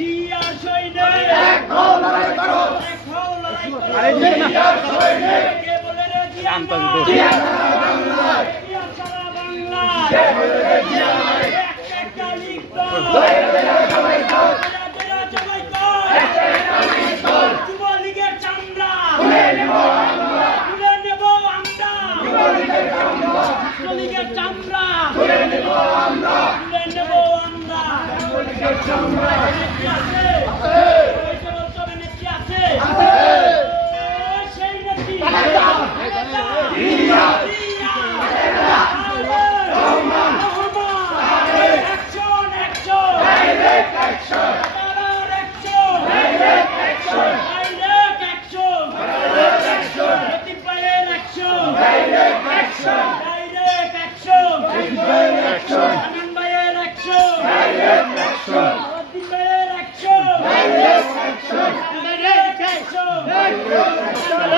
জিয়া সৈনিক এক হও লড়াই করো এক হও লড়াই করো আরে জিয়া সৈনিক কে বলে রে জিয়া জিয়া সারা বাংলায় জিয়া সারা বাংলা কে বলে রে জিয়া নাই একটা লিখ দাও হয়ে গেল সবাই দাও